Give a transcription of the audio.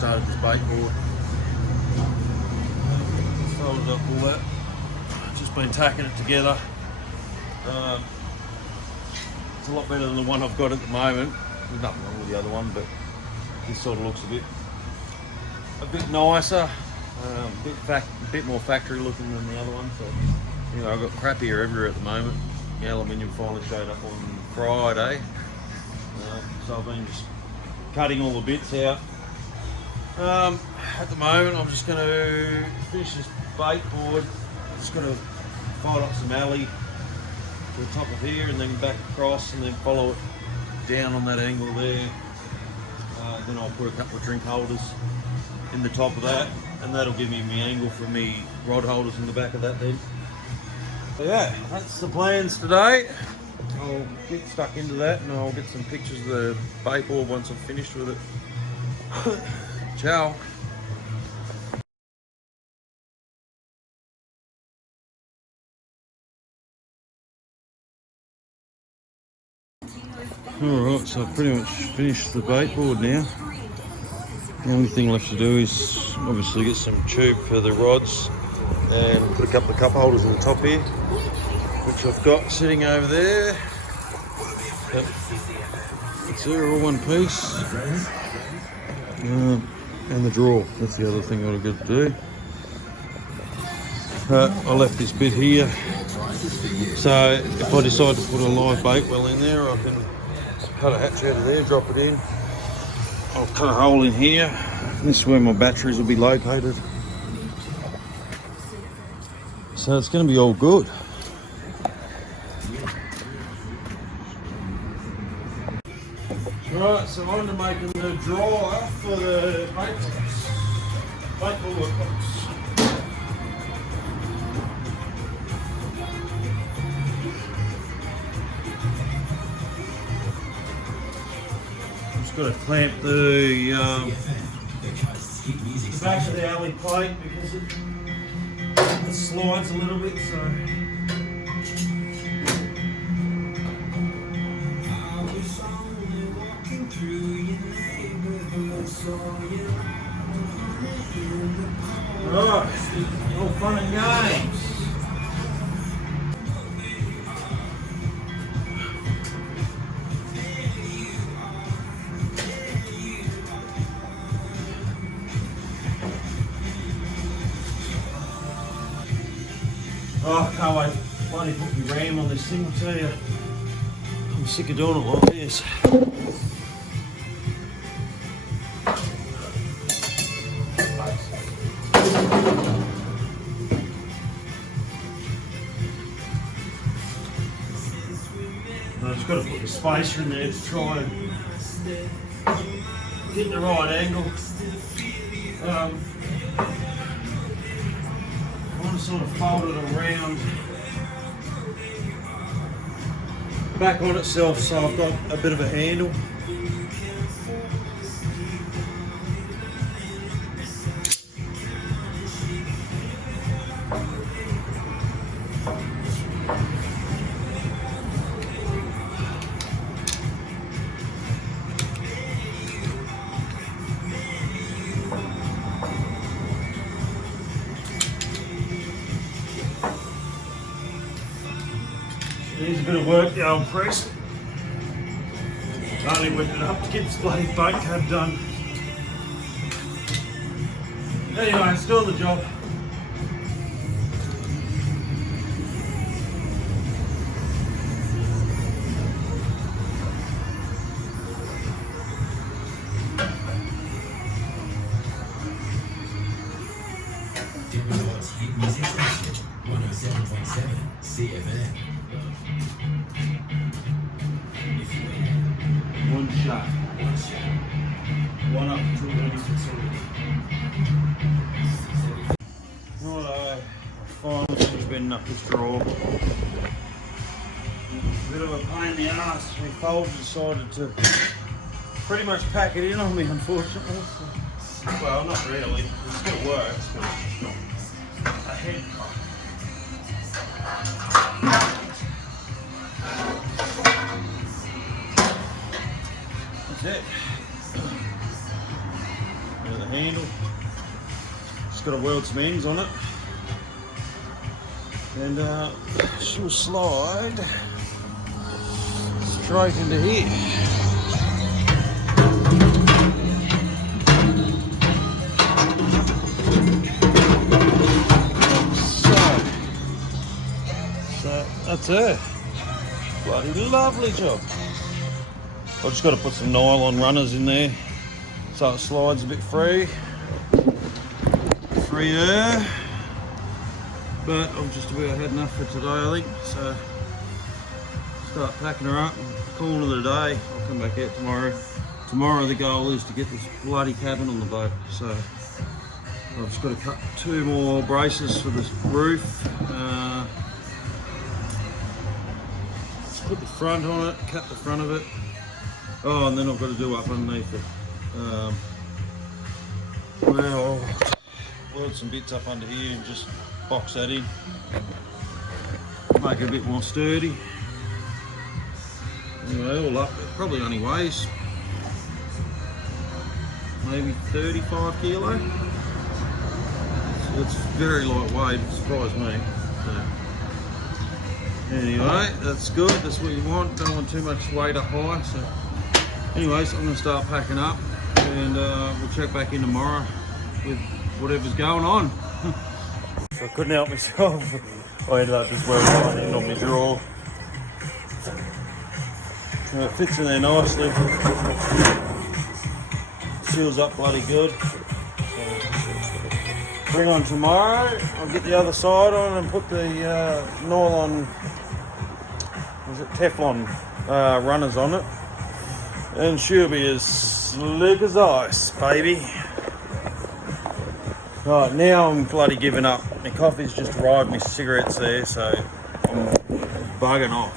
started this bait board. Folded up all that. Just been tacking it together. It's a lot better than the one I've got at the moment. There's nothing wrong with the other one, but this sort of looks a bit nicer, a bit more factory looking than the other one. So, you know, I've got crap here everywhere at the moment. The aluminium finally showed up on Friday, so I've been just cutting all the bits out. At the moment, I'm just going to finish this bait board. I'm just going to fold up some alley to the top of here and then back across and then follow it down on that angle there. Then I'll put a couple of drink holders in the top of that, and that'll give me my angle for me rod holders in the back of that then. So yeah, that's the plans today. I'll get stuck into that and I'll get some pictures of the bait board once I'm finished with it. Ciao. Alright, so I've pretty much finished the bait board now. The only thing left to do is obviously get some tube for the rods and put a couple of cup holders in the top here, which I've got sitting over there. Yep. It's there, all one piece. And the drawer, that's the other thing I've got to do. I left this bit here, so if I decide to put a live bait well in there, I can cut a hatch out of there, drop it in. I'll cut a hole in here. This is where my batteries will be located. So it's going to be all good. Right, so I'm on to making the drawer for the bait board box. Just got to clamp the back of the alley plate because it slides a little bit, so. Right, all fun and games. Oh, I can't wait to bloody put my RAM on this thing, I tell you. I'm sick of doing it like this. I've just got to put the spacer in there to try and get the right angle. I want to sort of fold it around back on itself so I've got a bit of a handle. Needs a bit of work, the old press. I only whipped it up to get this bloody bait cab done. Anyway, it's doing the job. Hit music station, 107.7 CFM. One shot. One up to 26. Righto, I finally finished bending up this drawer. Bit of a pain in the ass. My folds decided to pretty much pack it in on me, unfortunately. So, well, not really. It still works, but it's not a head. That's it. Where the handle. Just got to weld some ends on it, and she'll slide straight into here. So that's her. Bloody lovely job. I've just got to put some nylon runners in there so it slides a bit freer. But I've just about had enough for today, I think. So start packing her up and calling it a day. I'll come back out tomorrow. Tomorrow the goal is to get this bloody cabin on the boat. So I've just got to cut 2 more braces for this roof. Put the front on it, cut the front of it. Oh, and then I've got to do up underneath it. Well, weld some bits up under here and just box that in. Make it a bit more sturdy. Anyway, all up, it probably only weighs maybe 35 kilo. So it's very lightweight, it surprised me. So, anyway, that's good, that's what you want. Don't want too much weight up high. So anyways, I'm going to start packing up, and we'll check back in tomorrow with whatever's going on. So I couldn't help myself. I ended up just wearing one end on my drawer. And it fits in there nicely. Seals up bloody good. So bring on tomorrow. I'll get the other side on and put the nylon, Teflon runners on it. And she'll be as slick as ice, baby. Right, now I'm bloody giving up. My coffee's just arrived, my cigarette's there, so I'm bugging off.